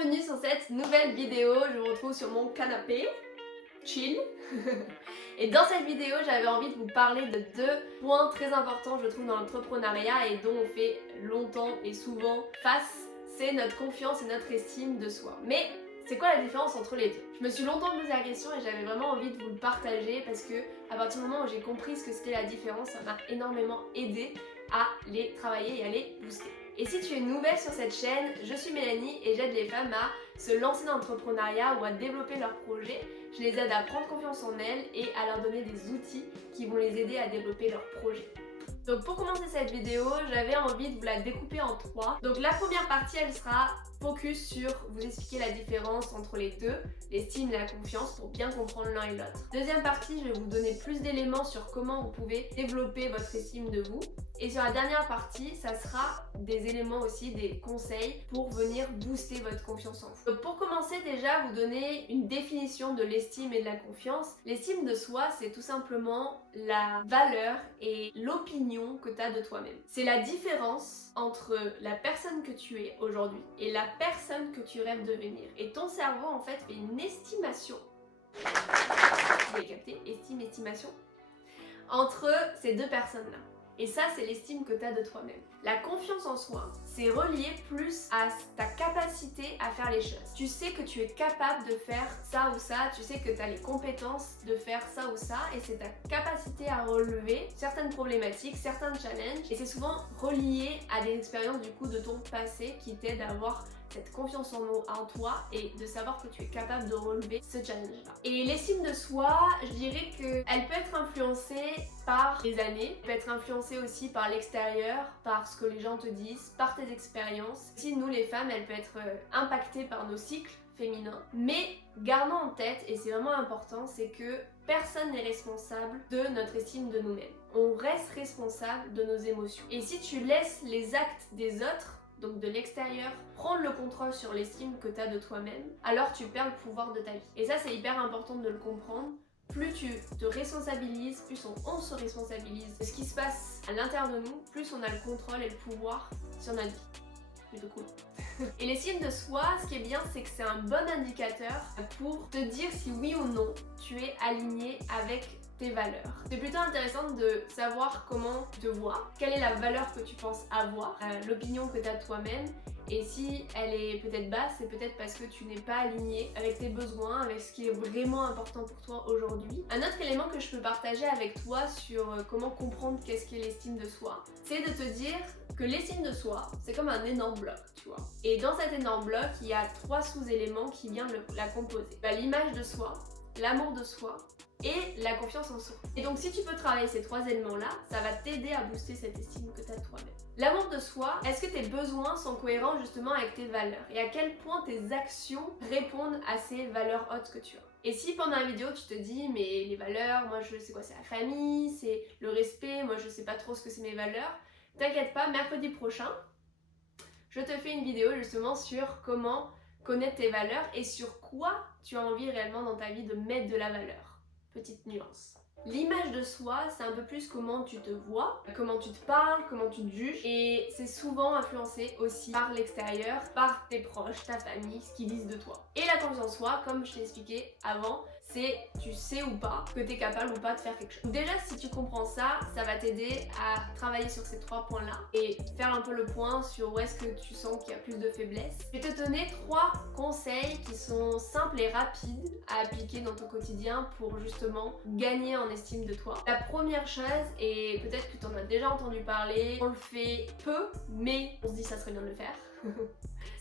bienvenue sur cette nouvelle vidéo. Je vous retrouve sur mon canapé, chill. Et dans cette vidéo, j'avais envie de vous parler de deux points très importants, je trouve, dans l'entrepreneuriat et dont on fait longtemps et souvent face. C'est notre confiance et notre estime de soi. Mais c'est quoi la différence entre les deux? Je me suis longtemps posé la question et j'avais vraiment envie de vous le partager parce que à partir du moment où j'ai compris ce que c'était la différence, ça m'a énormément aidé à les travailler et à les booster. Et si tu es nouvelle sur cette chaîne, je suis Mélanie et j'aide les femmes à se lancer dans l'entrepreneuriat ou à développer leurs projets. Je les aide à prendre confiance en elles et à leur donner des outils qui vont les aider à développer leurs projets. Donc pour commencer cette vidéo, j'avais envie de vous la découper en trois. Donc la première partie, elle sera focus sur vous expliquer la différence entre les deux, l'estime et la confiance, pour bien comprendre l'un et l'autre. Deuxième partie, je vais vous donner plus d'éléments sur comment vous pouvez développer votre estime de vous. Et sur la dernière partie, ça sera des éléments aussi, des conseils pour venir booster votre confiance en vous. Donc pour commencer, déjà, vous donner une définition de l'estime et de la confiance. L'estime de soi, c'est tout simplement la valeur et l'opinion que tu as de toi-même. C'est la différence entre la personne que tu es aujourd'hui et la personne que tu rêves devenir. Et ton cerveau, en fait, fait une estimation. Vous avez capté? Estime, estimation. Entre ces deux personnes-là. Et ça, c'est l'estime que tu as de toi-même. La confiance en soi, c'est relié plus à ta capacité à faire les choses. Tu sais que tu es capable de faire ça ou ça, tu sais que tu as les compétences de faire ça ou ça, et c'est ta capacité à relever certaines problématiques, certains challenges, et c'est souvent relié à des expériences du coup de ton passé qui t'aident à avoir cette confiance en toi et de savoir que tu es capable de relever ce challenge-là. Et l'estime de soi, je dirais qu'elle peut être influencée par les années, elle peut être influencée aussi par l'extérieur, par ce que les gens te disent, par tes expériences. Si nous les femmes, elle peut être impactée par nos cycles féminins. Mais gardons en tête, et c'est vraiment important, c'est que personne n'est responsable de notre estime de nous-mêmes. On reste responsable de nos émotions. Et si tu laisses les actes des autres, donc de l'extérieur, prendre le contrôle sur l'estime que tu as de toi-même, alors tu perds le pouvoir de ta vie. Et ça, c'est hyper important de le comprendre. Plus tu te responsabilises, plus on se responsabilise de ce qui se passe à l'intérieur de nous, plus on a le contrôle et le pouvoir sur notre vie. Plutôt cool. Et l'estime de soi, ce qui est bien, c'est que c'est un bon indicateur pour te dire si oui ou non tu es aligné avec tes valeurs. C'est plutôt intéressant de savoir comment tu te vois, quelle est la valeur que tu penses avoir, l'opinion que tu as de toi-même, et si elle est peut-être basse, c'est peut-être parce que tu n'es pas aligné avec tes besoins, avec ce qui est vraiment important pour toi aujourd'hui. Un autre élément que je peux partager avec toi sur comment comprendre qu'est-ce qu'est l'estime de soi, c'est de te dire que l'estime de soi, c'est comme un énorme bloc, tu vois. Et dans cet énorme bloc, il y a trois sous-éléments qui viennent la composer. L'image de soi, l'amour de soi et la confiance en soi. Et donc si tu peux travailler ces trois éléments-là, ça va t'aider à booster cette estime que tu as de toi-même. L'amour de soi, est-ce que tes besoins sont cohérents justement avec tes valeurs? Et à quel point tes actions répondent à ces valeurs hautes que tu as? Et si pendant la vidéo tu te dis mais les valeurs, moi je sais quoi, c'est la famille, c'est le respect, moi je sais pas trop ce que c'est mes valeurs, t'inquiète pas, mercredi prochain, je te fais une vidéo justement sur comment connaître tes valeurs et sur quoi tu as envie réellement dans ta vie de mettre de la valeur. Petite nuance. L'image de soi, c'est un peu plus comment tu te vois, comment tu te parles, comment tu te juges, et c'est souvent influencé aussi par l'extérieur, par tes proches, ta famille, ce qu'ils disent de toi. Et la confiance en soi, comme je t'ai expliqué avant, c'est tu sais ou pas que tu es capable ou pas de faire quelque chose. Donc déjà, si tu comprends ça, ça va t'aider à travailler sur ces trois points-là et faire un peu le point sur où est-ce que tu sens qu'il y a plus de faiblesse. Je vais te donner trois conseils qui sont simples et rapides à appliquer dans ton quotidien pour justement gagner en estime de toi. La première chose, et peut-être que tu en as déjà entendu parler, on le fait peu, mais on se dit ça serait bien de le faire.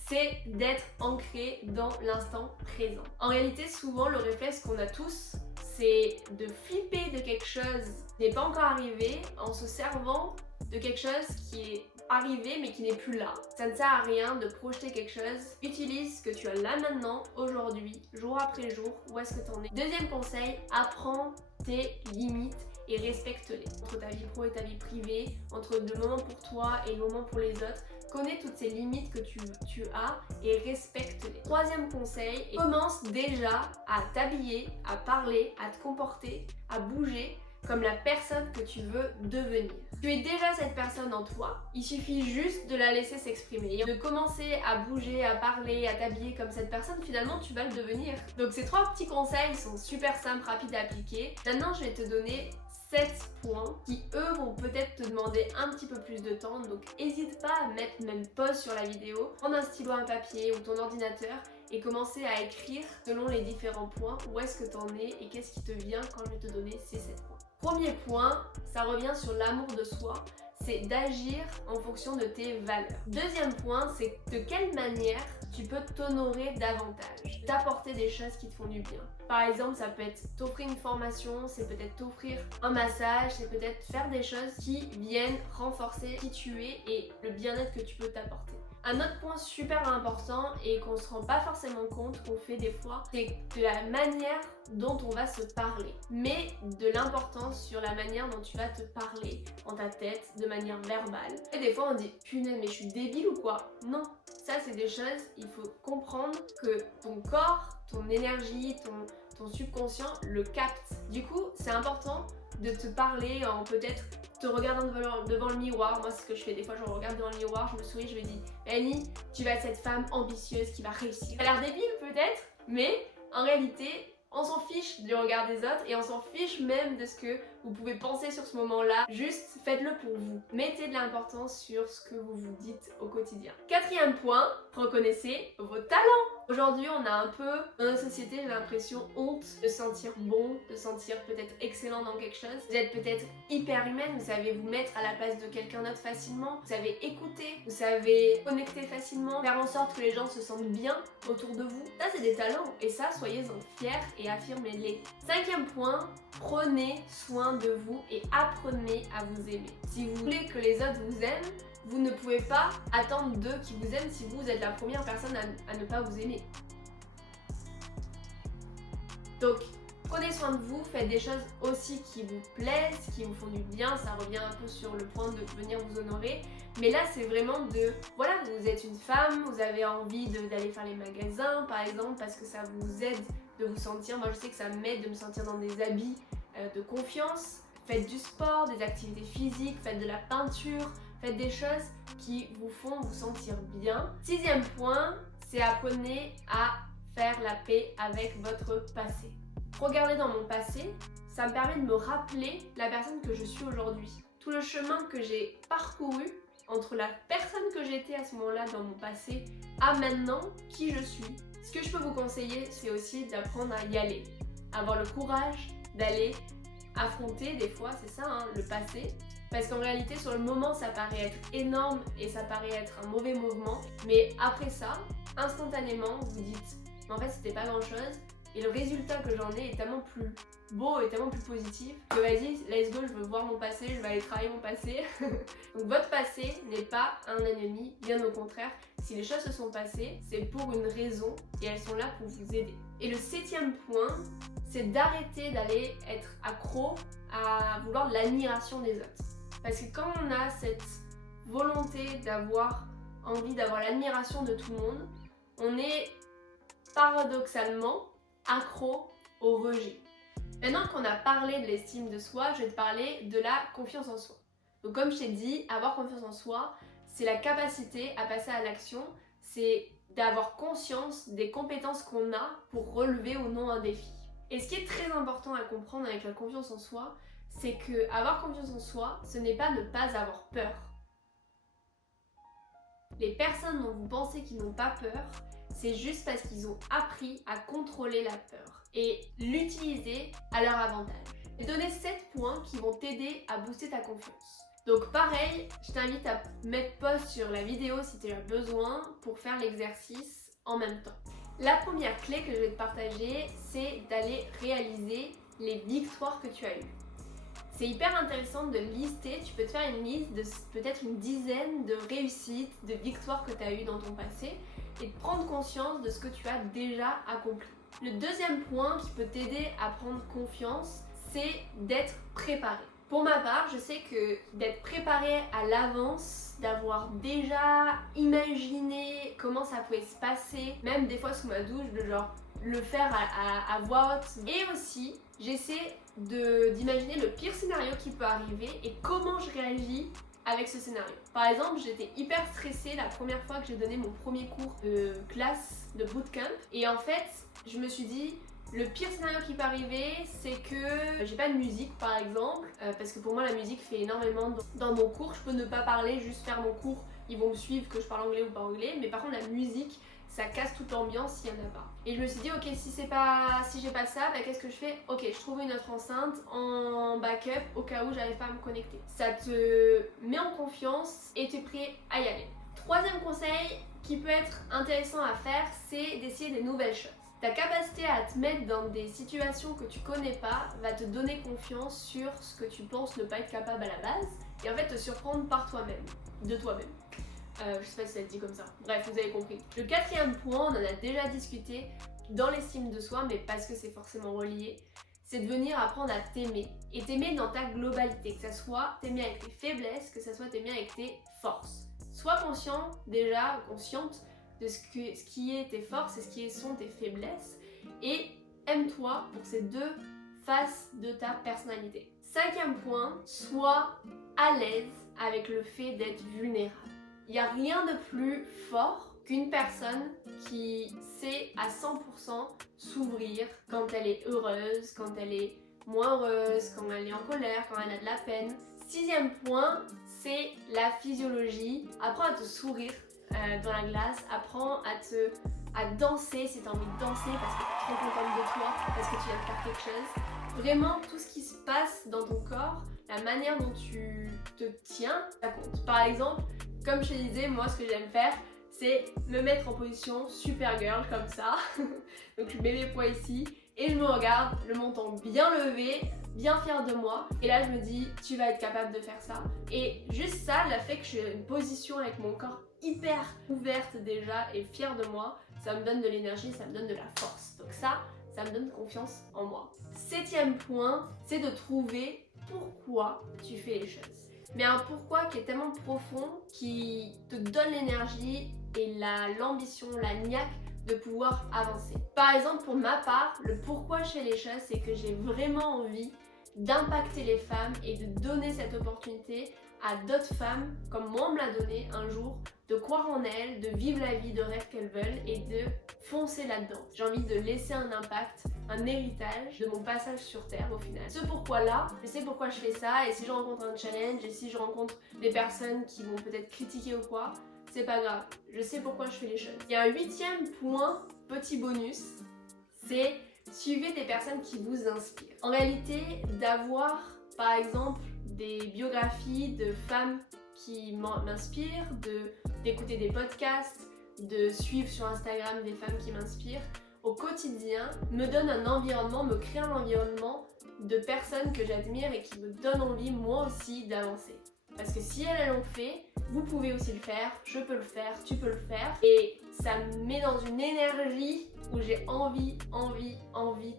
C'est d'être ancré dans l'instant présent. En réalité, souvent, le réflexe qu'on a tous, c'est de flipper de quelque chose qui n'est pas encore arrivé en se servant de quelque chose qui est arrivé mais qui n'est plus là. Ça ne sert à rien de projeter quelque chose. Utilise ce que tu as là maintenant, aujourd'hui, jour après jour, où est-ce que tu en es. Deuxième conseil, apprends tes limites et respecte-les. Entre ta vie pro et ta vie privée, entre le moment pour toi et le moment pour les autres, connais toutes ces limites que tu as et respecte-les. Troisième conseil, commence déjà à t'habiller, à parler, à te comporter, à bouger comme la personne que tu veux devenir. Tu es déjà cette personne en toi, il suffit juste de la laisser s'exprimer, de commencer à bouger, à parler, à t'habiller comme cette personne, finalement tu vas le devenir. Donc ces 3 petits conseils sont super simples, rapides à appliquer. Maintenant je vais te donner 7 points qui eux vont peut-être te demander un petit peu plus de temps, donc n'hésite pas à mettre même pause sur la vidéo, prendre un stylo, un papier ou ton ordinateur et commencer à écrire selon les différents points où est-ce que tu en es et qu'est-ce qui te vient quand je vais te donner ces 7 points. Premier point, ça revient sur l'amour de soi, c'est d'agir en fonction de tes valeurs. Deuxième point, c'est de quelle manière tu peux t'honorer davantage, t'apporter des choses qui te font du bien. Par exemple, ça peut être t'offrir une formation, c'est peut-être t'offrir un massage, c'est peut-être faire des choses qui viennent renforcer qui tu es et le bien-être que tu peux t'apporter. Un autre point super important et qu'on se rend pas forcément compte qu'on fait des fois, c'est de la manière dont on va se parler. Mais de l'importance sur la manière dont tu vas te parler dans ta tête, de manière verbale. Et des fois on dit punaise mais je suis débile ou quoi? Non, ça c'est des choses, il faut comprendre que ton corps, ton énergie, ton subconscient le capte. Du coup c'est important de te parler en peut-être te regardant devant le miroir. Moi c'est ce que je fais des fois, je regarde devant le miroir, je me souris, je me dis Annie, tu vas être cette femme ambitieuse qui va réussir. Ça a l'air débile peut-être, mais en réalité on s'en fiche du regard des autres et on s'en fiche même de ce que vous pouvez penser sur ce moment-là. Juste faites-le pour vous. Mettez de l'importance sur ce que vous vous dites au quotidien. Quatrième point, reconnaissez vos talents. Aujourd'hui, on a un peu, dans notre société, j'ai l'impression, honte de se sentir bon, de se sentir peut-être excellent dans quelque chose. Vous êtes peut-être hyper humaine, vous savez vous mettre à la place de quelqu'un d'autre facilement, vous savez écouter, vous savez connecter facilement, faire en sorte que les gens se sentent bien autour de vous. Ça, c'est des talents et ça, soyez-en fiers et affirmez-les. Cinquième point, prenez soin de vous et apprenez à vous aimer. Si vous voulez que les autres vous aiment, vous ne pouvez pas attendre d'eux qui vous aiment si vous êtes la première personne à ne pas vous aimer. Donc, prenez soin de vous, faites des choses aussi qui vous plaisent, qui vous font du bien. Ça revient un peu sur le point de venir vous honorer. Mais là, c'est vraiment de... Voilà, vous êtes une femme, vous avez envie d'aller faire les magasins, par exemple, parce que ça vous aide de vous sentir... Moi, je sais que ça m'aide de me sentir dans des habits de confiance. Faites du sport, des activités physiques, faites de la peinture... Faites des choses qui vous font vous sentir bien. Sixième point, c'est apprenez à faire la paix avec votre passé. Regardez dans mon passé, ça me permet de me rappeler la personne que je suis aujourd'hui. Tout le chemin que j'ai parcouru entre la personne que j'étais à ce moment-là dans mon passé à maintenant qui je suis. Ce que je peux vous conseiller, c'est aussi d'apprendre à y aller. Avoir le courage d'aller affronter des fois, c'est ça, hein, le passé. Parce qu'en réalité, sur le moment, ça paraît être énorme et ça paraît être un mauvais mouvement. Mais après ça, instantanément, vous dites mais en fait, c'était pas grand-chose. Et le résultat que j'en ai est tellement plus beau et tellement plus positif que vas-y, let's go, je veux voir mon passé, je vais aller travailler mon passé. Donc votre passé n'est pas un ennemi, bien au contraire. Si les choses se sont passées, c'est pour une raison et elles sont là pour vous aider. Et le septième point, c'est d'arrêter d'aller être accro à vouloir de l'admiration des autres. Parce que quand on a cette volonté d'avoir envie d'avoir l'admiration de tout le monde, on est paradoxalement accro au rejet. Maintenant qu'on a parlé de l'estime de soi, je vais te parler de la confiance en soi. Donc comme je t'ai dit, avoir confiance en soi, c'est la capacité à passer à l'action, c'est d'avoir conscience des compétences qu'on a pour relever ou non un défi. Et ce qui est très important à comprendre avec la confiance en soi, c'est que avoir confiance en soi, ce n'est pas ne pas avoir peur. Les personnes dont vous pensez qu'ils n'ont pas peur, c'est juste parce qu'ils ont appris à contrôler la peur et l'utiliser à leur avantage. Je vais donner 7 points qui vont t'aider à booster ta confiance. Donc pareil, je t'invite à mettre pause sur la vidéo si tu as besoin pour faire l'exercice en même temps. La première clé que je vais te partager, c'est d'aller réaliser les victoires que tu as eues. C'est hyper intéressant de lister, tu peux te faire une liste de peut-être une dizaine de réussites, de victoires que tu as eues dans ton passé et de prendre conscience de ce que tu as déjà accompli. Le deuxième point qui peut t'aider à prendre confiance, c'est d'être préparé. Pour ma part, je sais que d'être préparé à l'avance, d'avoir déjà imaginé comment ça pouvait se passer, même des fois sous ma douche, de genre le faire à voix haute, et aussi j'essaie d'imaginer le pire scénario qui peut arriver et comment je réagis avec ce scénario. Par exemple, j'étais hyper stressée la première fois que j'ai donné mon premier cours de classe de bootcamp et en fait, je me suis dit le pire scénario qui peut arriver, c'est que j'ai pas de musique par exemple, parce que pour moi la musique fait énormément dans mon cours. Je peux ne pas parler, juste faire mon cours, ils vont me suivre que je parle anglais ou pas anglais, mais par contre la musique, ça casse toute l'ambiance s'il y en a pas. Et je me suis dit ok, si j'ai pas ça, bah, qu'est-ce que je fais? Ok, je trouve une autre enceinte en backup au cas où j'arrive pas à me connecter. Ça te met en confiance et t'es prêt à y aller. Troisième conseil qui peut être intéressant à faire, c'est d'essayer des nouvelles choses. Ta capacité à te mettre dans des situations que tu connais pas va te donner confiance sur ce que tu penses ne pas être capable à la base et en fait te surprendre par toi-même, de toi-même. Je sais pas si ça se dit comme ça. Bref, vous avez compris. Le quatrième point, on en a déjà discuté dans l'estime de soi, mais parce que c'est forcément relié, c'est de venir apprendre à t'aimer. Et t'aimer dans ta globalité, que ça soit t'aimer avec tes faiblesses, que ça soit t'aimer avec tes forces. Sois conscient déjà, consciente de ce qui est tes forces et ce qui sont tes faiblesses. Et aime-toi pour ces deux faces de ta personnalité. Cinquième point, sois à l'aise avec le fait d'être vulnérable. Il n'y a rien de plus fort qu'une personne qui sait à 100% s'ouvrir quand elle est heureuse, quand elle est moins heureuse, quand elle est en colère, quand elle a de la peine. Sixième point, c'est la physiologie. Apprends à te sourire dans la glace, apprends à danser si tu as envie de danser parce que tu es trop contente de toi, parce que tu viens de faire quelque chose. Vraiment, tout ce qui se passe dans ton corps, la manière dont tu te tiens, ça compte. Par exemple, comme je te disais, moi ce que j'aime faire, c'est me mettre en position super girl comme ça. Donc je mets mes poids ici et je me regarde, le menton bien levé, bien fière de moi. Et là je me dis, tu vas être capable de faire ça. Et juste ça, le fait que j'ai une position avec mon corps hyper ouverte déjà et fière de moi, ça me donne de l'énergie, ça me donne de la force. Donc ça me donne confiance en moi. Septième point, c'est de trouver pourquoi tu fais les choses. Mais un pourquoi qui est tellement profond, qui te donne l'énergie et l'ambition, la niaque de pouvoir avancer. Par exemple, pour ma part, le pourquoi je fais les choses, c'est que j'ai vraiment envie d'impacter les femmes et de donner cette opportunité à d'autres femmes, comme moi on me l'a donné un jour, de croire en elles, de vivre la vie de rêve qu'elles veulent et de foncer là-dedans. J'ai envie de laisser un impact, un héritage de mon passage sur Terre au final. Ce pourquoi-là, je sais pourquoi je fais ça et si je rencontre un challenge et si je rencontre des personnes qui vont peut-être critiquer ou quoi, c'est pas grave, je sais pourquoi je fais les choses. Il y a un huitième point, petit bonus, c'est suivez des personnes qui vous inspirent. En réalité, d'avoir par exemple des biographies de femmes qui m'inspirent, d'écouter des podcasts, de suivre sur Instagram des femmes qui m'inspirent, au quotidien, me donne un environnement, me crée un environnement de personnes que j'admire et qui me donnent envie moi aussi d'avancer. Parce que si elles l'ont fait, vous pouvez aussi le faire, je peux le faire, tu peux le faire. Et ça me met dans une énergie où j'ai envie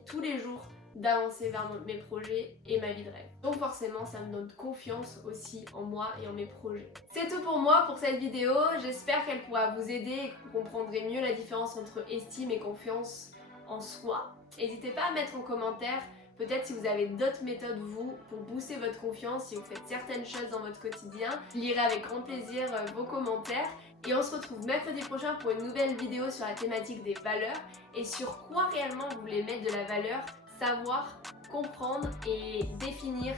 tous les jours d'avancer vers mes projets et ma vie de rêve. Donc forcément, ça me donne confiance aussi en moi et en mes projets. C'est tout pour moi pour cette vidéo. J'espère qu'elle pourra vous aider et que vous comprendrez mieux la différence entre estime et confiance en soi. N'hésitez pas à mettre en commentaire peut-être si vous avez d'autres méthodes, vous, pour booster votre confiance, si vous faites certaines choses dans votre quotidien. Je lirai avec grand plaisir vos commentaires. Et on se retrouve mercredi prochain pour une nouvelle vidéo sur la thématique des valeurs et sur quoi réellement vous voulez mettre de la valeur, savoir, comprendre et définir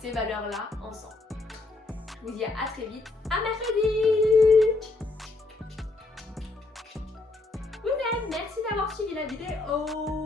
ces valeurs-là ensemble. Je vous dis à très vite, à mercredi! Vous-même, merci d'avoir suivi la vidéo!